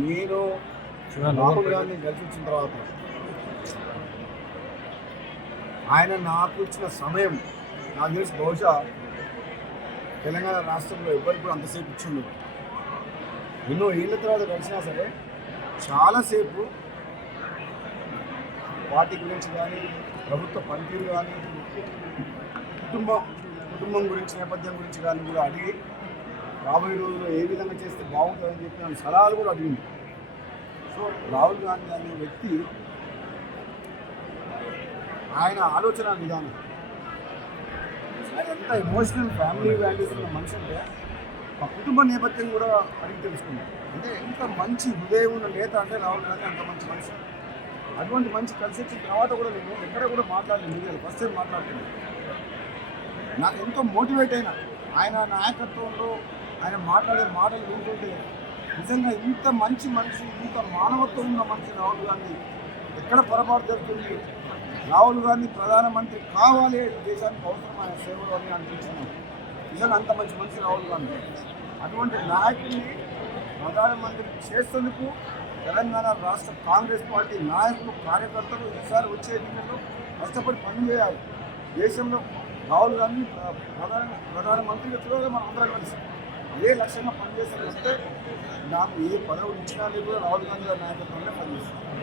నేను రాహుల్ గాంధీ కలిసి వచ్చిన తర్వాత ఆయన నాకు ఇచ్చిన సమయం నాకు తెలిసి బహుశా తెలంగాణ రాష్ట్రంలో ఎవరికి కూడా అంతసేపు ఇచ్చిండు. ఎన్నో ఏళ్ళ తర్వాత కలిసినా సరే చాలాసేపు పార్టీ గురించి కానీ ప్రభుత్వ పనితీరు కానీ కుటుంబం గురించి నేపథ్యం గురించి కానీ కూడా అడిగి రాబోయే రోజుల్లో ఏ విధంగా చేస్తే బాగుంటుందని చెప్పి నన్ను సలహాలు కూడా అడిగింది. సో రాహుల్ గాంధీ అనే వ్యక్తి ఆయన ఆలోచన విధానం ఆయన ఎంత ఎమోషనల్ ఫ్యామిలీ వాల్యూస్ ఉన్న మనిషి అంటే ఆ కుటుంబ నేపథ్యం కూడా అడిగి తెలుసుకున్నాం. అంటే ఎంత మంచి హృదయం ఉన్న నేత అంటే రాహుల్ గాంధీ అంత మంచి మనిషి. అటువంటి మంచి కలిసి వచ్చిన తర్వాత కూడా నేను ఎక్కడ కూడా మాట్లాడలేదు. మీడియాలో ఫస్ట్ టైం మాట్లాడుతున్నాను. నాకు ఎంతో మోటివేట్ అయినా ఆయన నాయకత్వంలో ఆయన మాట్లాడే మాటలు వింటుంటే నిజంగా ఇంత మంచి మనిషి, ఇంత మానవత్వం ఉన్న మనిషి రాహుల్ గాంధీ ఎక్కడ పొరపాటు జరుగుతుంది. రాహుల్ గాంధీ ప్రధానమంత్రి కావాలి, దేశానికి అవసరం ఆయన సేవలు అని అనిపించింది. నిజంగా అంత మంచి మనిషి రాహుల్ గాంధీ. అటువంటి నాయకుడిని ప్రధానమంత్రి చేసేందుకు తెలంగాణ రాష్ట్ర కాంగ్రెస్ పార్టీ నాయకులు, కార్యకర్తలు ఈసారి వచ్చే ఎన్నికల్లో కష్టపడి పనిచేయాలి. దేశంలో రాహుల్ గాంధీ ప్రధానమంత్రిగా చూడాలి. మనం అందరం కలిసి అదే లక్ష్యంగా పనిచేస్తే నాకు ఏ పదవులు ఇచ్చినా కూడా రాహుల్ గాంధీ గారి నాయకత్వంలో పనిచేస్తాను.